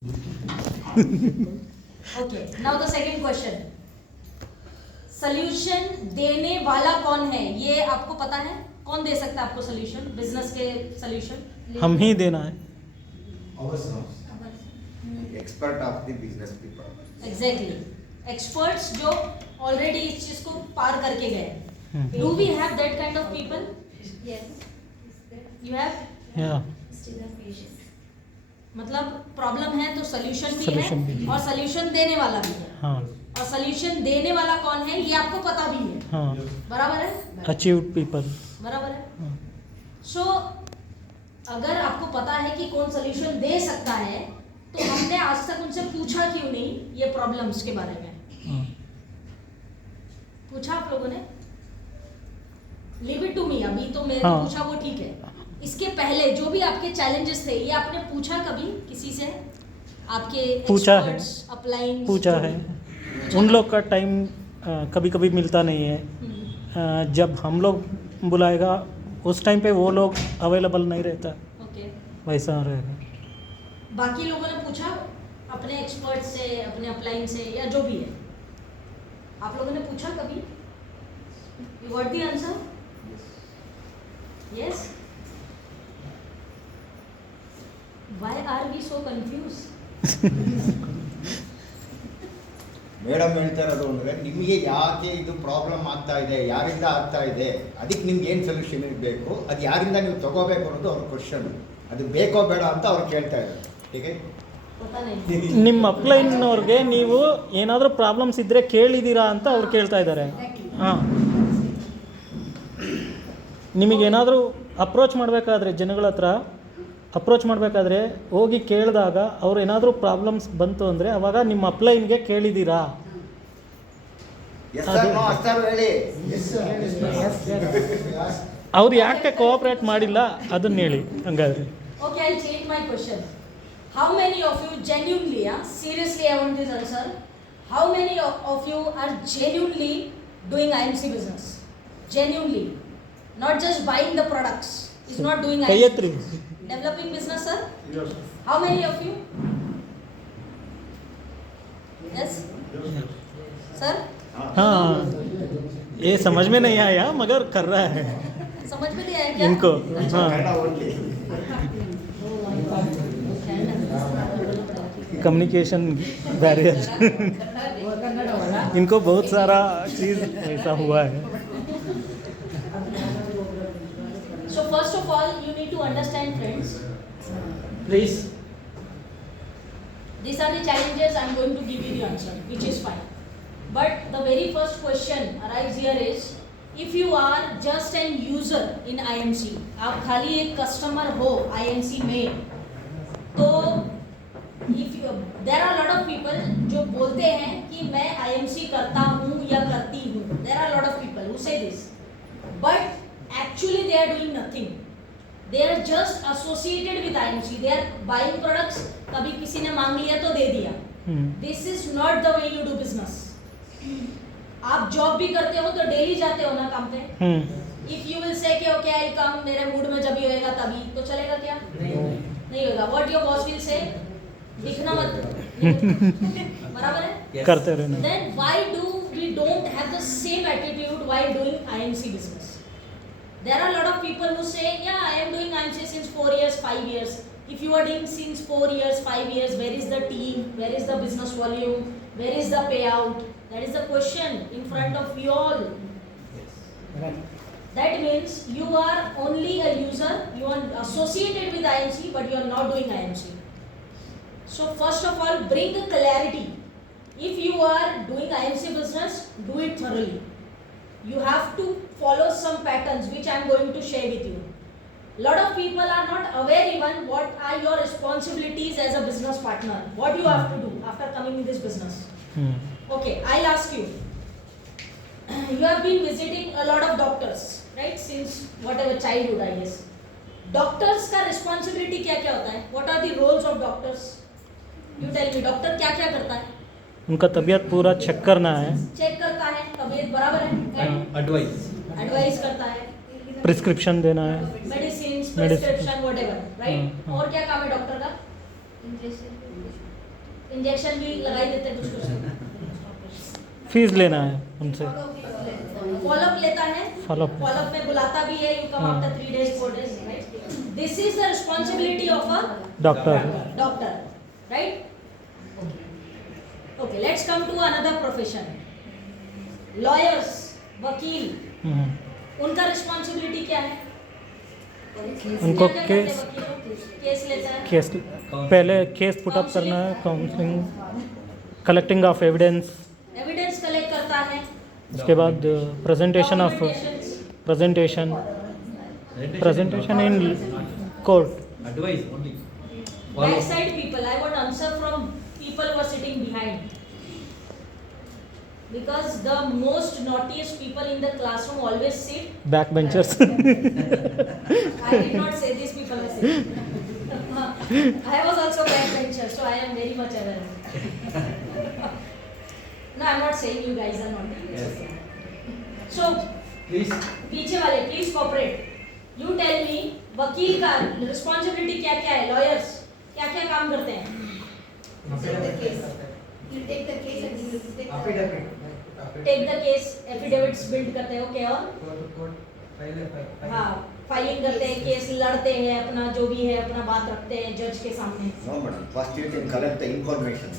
Okay, now the second question, solution देने वाला कौन है? ये आपको पता है? कौन दे सकता है आपको सोल्यूशन, बिजनेस के सोल्यूशन? हम ही देना है। Expert of the business people. Exactly, experts जो ऑलरेडी इस चीज को पार करके गए। Do we have that kind of people? Yes. You have? या Still have patience. मतलब प्रॉब्लम है तो सोल्यूशन भी Solution भी है है। और सोल्यूशन देने वाला भी है। हाँ और सोल्यूशन देने वाला कौन है ये आपको पता भी है। हाँ, बराबर है? Achieved people. बराबर है। सो अगर आपको पता है कि कौन सोल्यूशन दे सकता है तो हमने आज तक उनसे पूछा क्यों नहीं ये प्रॉब्लम्स के बारे में? पूछा आप लोगों ने? लीव इट टू मी, अभी तो मैंने हाँ। पूछा वो ठीक है। इसके पहले जो भी आपके चैलेंजेस थे ये आपने पूछा कभी किसी से? आपके पूछा है। अपलाइन पूछा है। उन लोग का टाइम कभी कभी मिलता नहीं है। जब हम लोग बुलाएगा उस टाइम पे वो लोग अवेलेबल नहीं रहता, ओके। वैसा रहेगा। बाकी लोगों ने पूछा अपने एक्सपर्ट से, अपने अपलाइन से या जो भी है, आप लोगों ने पूछा कभी? You got the answer? Yes? Why are we so confuse? Madam ಹೇಳ್ತಾ ಇರೋದು ಅಂದರೆ ನಿಮಗೆ ಯಾಕೆ ಇದು ಪ್ರಾಬ್ಲಮ್ ಆಗ್ತಾ ಇದೆ, ಯಾರಿಂದ ಆಗ್ತಾ ಇದೆ, ಅದಕ್ಕೆ ನಿಮ್ಗೆ ಏನು ಸೊಲ್ಯೂಷನ್ ಬೇಕು, ಅದು ಯಾರಿಂದ ನೀವು ತಗೋಬೇಕು ಅನ್ನೋದು ಅವ್ರ ಕ್ವಶನ್. ಅದು ಬೇಕೋ ಬೇಡ ಅಂತ ಅವ್ರು ಕೇಳ್ತಾ ಇದ್ದಾರೆ. ಹೀಗೆ पता नहीं। ನಿಮ್ಮ ಅಪ್ಲೈನ್ನವ್ರಿಗೆ ನೀವು ಏನಾದರೂ ಪ್ರಾಬ್ಲಮ್ಸ್ ಇದ್ದರೆ ಕೇಳಿದ್ದೀರಾ ಅಂತ ಅವ್ರು ಕೇಳ್ತಾ ಇದ್ದಾರೆ. ಹಾಂ, ನಿಮಗೇನಾದರೂ ಅಪ್ರೋಚ್ ಮಾಡಬೇಕಾದ್ರೆ ಜನಗಳ ಹತ್ರ ಅಪ್ರೋಚ್ ಮಾಡಬೇಕಾದ್ರೆ ಹೋಗಿ ಕೇಳಿದಾಗ ಅವ್ರು ಏನಾದರೂ ಪ್ರಾಬ್ಲಮ್ಸ್ ಬಂತು ಅಂದರೆ ಅವಾಗ ನಿಮ್ಮ ಅಪ್ಲೈನ್ಗೆ ಕೇಳಿದ್ದೀರಾ? ಎಸ್ ಸರ್ ನೋ ಸರ್ ಹೇಳಿ. ಅವ್ರು ಯಾಕೆ ಕೋಆಪ್ರೇಟ್ ಮಾಡಿಲ್ಲ ಅದನ್ನ ಹೇಳಿ ಹಂಗಾದ್ರೆ. Okay, I'll change my question. How many of you genuinely, seriously I want this answer. How many of you are genuinely doing IMC business? Genuinely. Not just buying the products. It's not doing ಕೈ IMC. ಎತ್ರಿ. Developing business, sir? Yes. How many of you? Yes? Sir? हाँ, ये समझ में नहीं आया मगर कर रहा है समझ में नहीं आया क्या? इनको। हाँ, ಕನ್ನಡ ಓನ್ಲಿ. कम्युनिकेशन बैरियर इनको बहुत सारा चीज़ ऐसा हुआ है। So first of all, you need to understand, friends. Please These are the challenges. I'm going to give you the answer, which is fine. But the very first question arrives here is, if you are just an user in IMC, आप खाली एक customer हो IMC में, तो if you, there are lot of people जो बोलते हैं कि मैं IMC करता हूँ या करती हूँ. There are lot of people who say this, but actually they are doing nothing. They are just associated with IMC. They are buying products. कभी किसी ने मांग लिया तो दे दिया. This is not the way you do business. आप job भी करते हो तो डेली जाते हो ना काम पे. If you will say कि okay I'll come, मेरे मूड में जब भी होएगा तभी, तो चलेगा क्या? नहीं होगा. What your boss will say? दिखना मत. बराबर है? करते रहना। Then why do we don't have the same attitude while doing IMC business? There are a lot of people who say, yeah, I am doing IMC since 4 years, 5 years. If you are doing since 4 years, 5 years, where is the team? Where is the business volume? Where is the payout? That is the question in front of you all. That means you are only a user, you are associated with IMC, but you are not doing IMC. So first of all, bring the clarity. If you are doing IMC business, do it thoroughly. You have to follow some patterns which I am going to share with you. Lot of people are not aware even what are your responsibilities as a business partner. What you have to do after coming in this business. Okay, I'll ask you. You have been visiting a lot of doctors, right? Since whatever childhood, I guess. Doctors का responsibility क्या क्या होता है? What are the roles of doctors? You tell me. Doctor क्या क्या करता है? उनका तबीयत पूरा चेक करना है, चेक करता है, तबीयत बराबर है, एडवाइस करता है, प्रिस्क्रिप्शन देना है, मेडिसिन, प्रिस्क्रिप्शन, व्हाटएवर, राइट? हाँ। और क्या काम है डॉक्टर का? Injection. इंजेक्शन भी लगा ही देते हैं कुछ कुछ. फीस लेना है उनसे. फॉलोअप लेता है. Follow-up. फॉलोअप में बुलाता भी है. यू कम हाँ. After 3 days 4 days, right. This is the responsibility of a doctor. doctor, right? Okay, let's come to another profession. Lawyers, वकील, उनका रिस्पॉन्सिबिलिटी क्या है? उनको क्या करते केस हैं वकील? केस लेता है. केस पहले केस पुटअप करना है, counselling, collecting of evidence, evidence collect करता है. उसके बाद presentation of Documentations. Presentation in court. Advice only. Backside people, I want answer from people who are sitting behind. Because the most naughtiest people in the classroom always sit. Back benchers. I did not say these people are sitting. I was also backbencher, so I am very much aware. No, I am not saying you guys are naughty. Yes. So, Please. पीछे वाले please cooperate. You tell me, वकील का responsibility क्या क्या है? Lawyers क्या क्या काम करते हैं? Take the case. You take the case and you take the. Take the case, affidavits build करते हैं. ओके, और हाँ, फाइलिंग करते हैं, केस लड़ते हैं, अपना जो भी है अपना बात रखते हैं जज के सामने. No madam, first you can collect the information.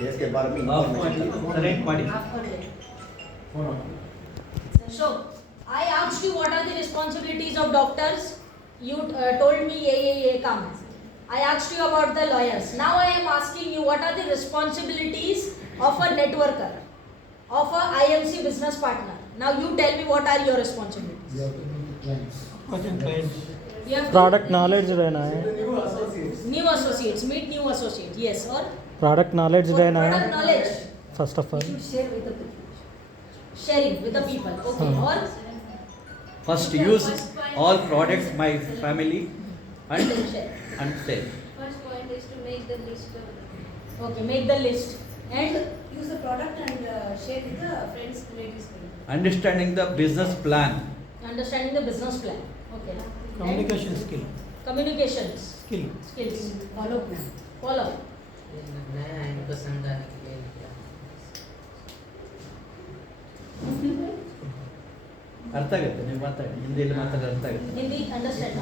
Case के बारे में Off information. point. Correct body. आप कर ले. So, I asked you what are the responsibilities of doctors. You told me ये काम है. I asked you about the lawyers. Now I am asking you what are the responsibilities of a networker, of a IMC business partner. Now you tell me what are your responsibilities. You have to product knowledge रहना है. new associates, meet new associates. Yes, or product knowledge रहना product है knowledge, first of all. sharing with the people. Okay, हाँ. or First use all products my family and share. sell. First point is to make the list of the. Okay, make the list and Use the product and share with the friends, relatives. Understanding the business plan. understanding the business plan. Okay. Communication And skill. communications skill. skills. Follow plan. Follow. नया इनको समझाने के लिए निकला. ಅರ್ಥ ಆಗುತ್ತೆ ನೀವು ಮಾತಾಡಿ ಹಿಂದಿಯಲ್ಲಿ ಮಾತಾಡಿ ಅರ್ಥ ಆಗುತ್ತೆ. Hindi understand.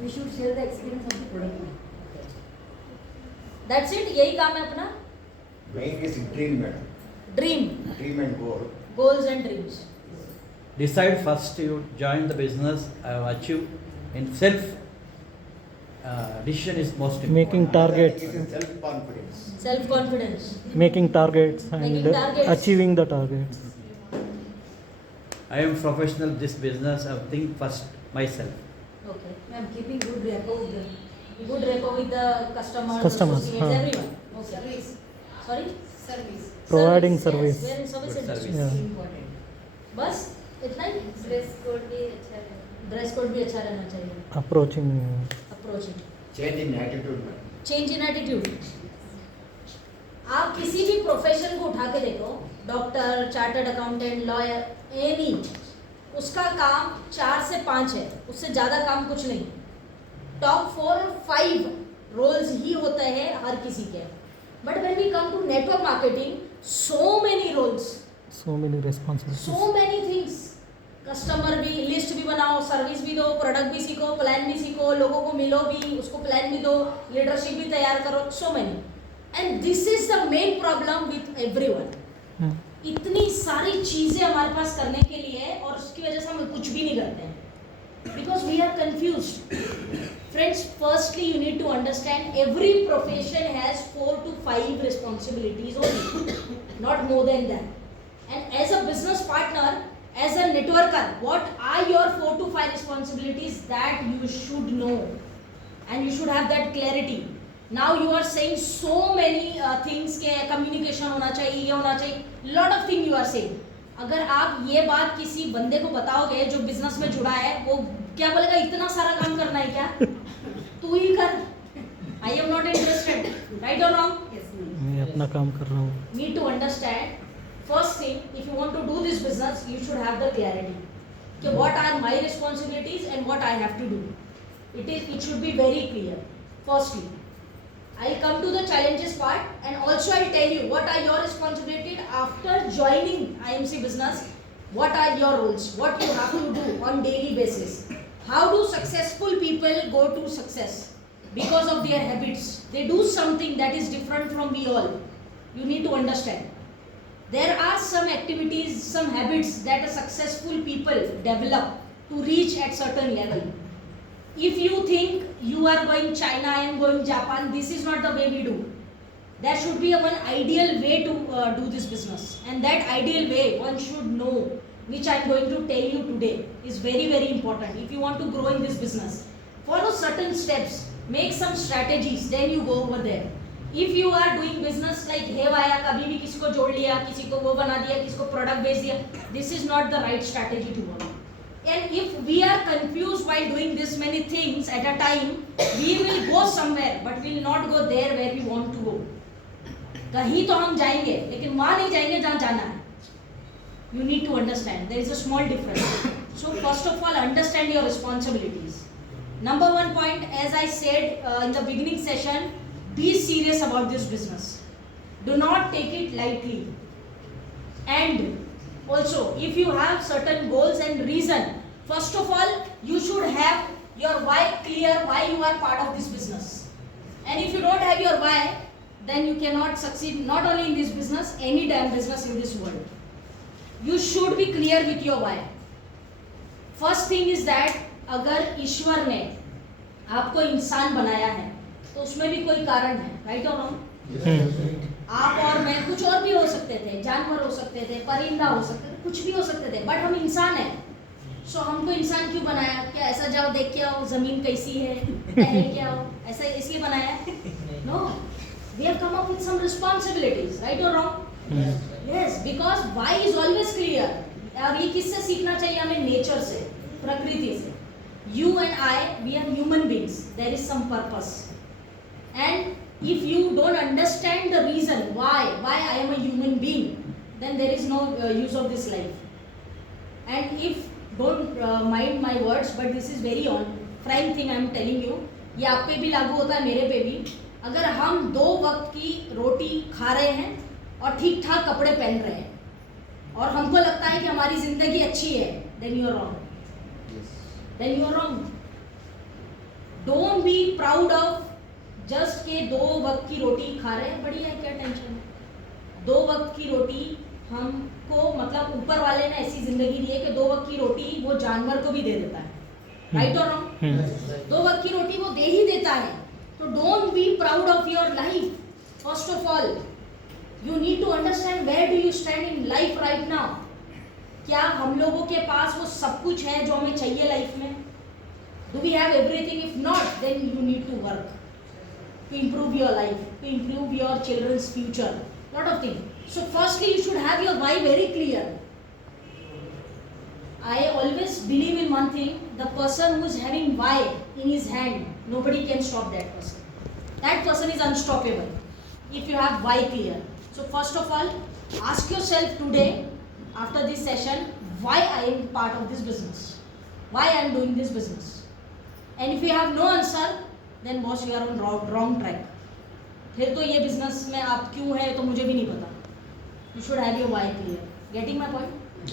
We should share the experience of the product. That's it. यही काम है अपना. Main is dream, madam. Dream, Dream and goal. goals and dreams. Decide first you join the business, achieve in self. Decision is most important. Making targets. It is self-confidence. Self confidence. Making targets and Making targets. achieving the targets. I am professional this business. I think first myself. Okay. Ma'am, keeping good rapport with the Good rapport with the customers, Customers, associates, हाँ. everyone. Okay. service. Sorry. Service. Providing Yes, service. we are in service Good industry. service. Yeah. Important. बस इतना ही. Dress code भी अच्छा है. Dress code भी अच्छा रहना चाहिए. Approaching. Approaching. Change in attitude, madam. Change in attitude. आप किसी भी प्रोफेशन को उठा के देखो, doctor, chartered accountant, lawyer, any, उसका काम 4 से 5 है, उससे ज़्यादा काम कुछ नहीं. टॉप 4 और 5 रोल्स ही होते हैं हर किसी के. But when we come to network marketing, so many roles, So many responsibilities. So many things. Customer भी, लिस्ट भी बनाओ, सर्विस भी दो, प्रोडक्ट भी सीखो, प्लान भी सीखो, लोगों को मिलो भी, उसको प्लान भी दो, लीडरशिप भी तैयार करो, so many. And this is the main problem with everyone. Hmm. इतनी सारी चीज़ें हमारे पास करने के लिए है और उसकी वजह से हम कुछ भी नहीं करते हैं. Because we are confused. Friends, firstly you need to understand every profession has 4 to 5 responsibilities only, not more than that. And as a business partner, as a networker, what are your 4 to 5 responsibilities that you should know, and you should have that clarity. Now you are saying so many things के communication होना चाहिए, ये होना चाहिए, lot of things you are saying. अगर आप ये बात किसी बंदे को बताओगे जो बिजनेस में जुड़ा है, वो क्या बोलेगा, इतना सारा काम करना है क्या, तू ही कर. I am not interested. Right or wrong? Yes, ma'am. मैं अपना काम कर रहा हूँ. Need to understand. First thing, if you want to do this business, you should have the clarity. Okay, what are my responsibilities and what I have to do. It should be very clear. Firstly, I'll come to the challenges part, and also I'll tell you what are your responsibilities after joining IMC business. What are your roles? What you have to do on daily basis? How do successful people go to success? Because of their habits. They do something that is different from we all. You need to understand. There are some activities, some habits that a successful people develop to reach at certain level. If you think you are going China, I am going Japan, this is not the way we do. There should be one ideal way to do this business, and that ideal way one should know, which I am going to tell you today, is very, very important. If you want to grow in this business, follow certain steps, make some strategies, then you go over there. If you are doing business like हेवाया, कभी भी किसी को जोड़ लिया, किसी को वो बना दिया, किसी को product बेच दिया, this is not the right strategy to follow. And if we are confused while doing this many things at a time, we will go somewhere, but will not go there where we want to go. कहीं तो हम जाएंगे, लेकिन वहाँ नहीं जाएंगे जहाँ जाना है. You need to understand. There is a small difference. So first of all, understand your responsibilities. Number one point, as I said in the beginning session, be serious about this business. Do not take it lightly. And also, if you have certain goals and reason, first of all, you should have your why clear, why you are part of this business. And if you don't have your why, then you cannot succeed not only in this business, any damn business in this world. You should be clear with your why. First thing is that अगर ईश्वर ने आपको इंसान बनाया है तो उसमें भी कोई कारण है, राइट और रॉन्ग? आप और मैं कुछ और भी हो सकते थे, जानवर हो सकते थे, परिंदा हो सकते थे, कुछ भी हो सकते थे, बट हम इंसान हैं. सो हमको इंसान क्यों बनाया? क्या ऐसा जाओ देख के आओ जमीन कैसी है, टहल के आओ, ऐसा इसलिए बनाया? No, we have come up with some responsibilities, right और wrong? Yes, because why is always clear. और ये किससे सीखना चाहिए हमें? नेचर से, प्रकृति से. You and I, we are human beings. There is some purpose. And if you don't understand the reason why I am a human being, then there is no use of this life. And if don't mind my words, but this is very frank thing I am telling you. ये आप पे भी लागू होता है, मेरे पे भी. अगर हम 2 वक्त की रोटी खा रहे हैं और ठीक ठाक कपड़े पहन रहे हैं और हमको लगता है कि हमारी जिंदगी अच्छी है, then you are wrong. Then you are wrong. Don't be proud of just के 2 वक्त की रोटी खा रहे हैं, बढ़िया है, क्या टेंशन है? 2 वक्त की रोटी हमको, मतलब ऊपर वाले ने ऐसी जिंदगी दी है कि 2 वक्त की रोटी वो जानवर को भी दे देता है, राइट और रॉन्ग? 2 वक्त की रोटी वो दे ही देता है. तो don't be proud of your life. First of all you need to understand where do you stand in life right now. क्या हम लोगों के पास वो सब कुछ है जो हमें चाहिए लाइफ में? Do we have everything? If not, then you need to work to improve your life, to improve your children's future, lot of things. So firstly, you should have your why very clear. I always believe in one thing: the person who is having why in his hand, nobody can stop that person. That person is unstoppable if you have why clear. So first of all, ask yourself today, after this session, why I am part of this business, why I am doing this business. And if you have no answer, then boss, you are on wrong track. फिर तो ये business में आप क्यों है तो मुझे भी नहीं पता. You should have your why clear. Getting my point?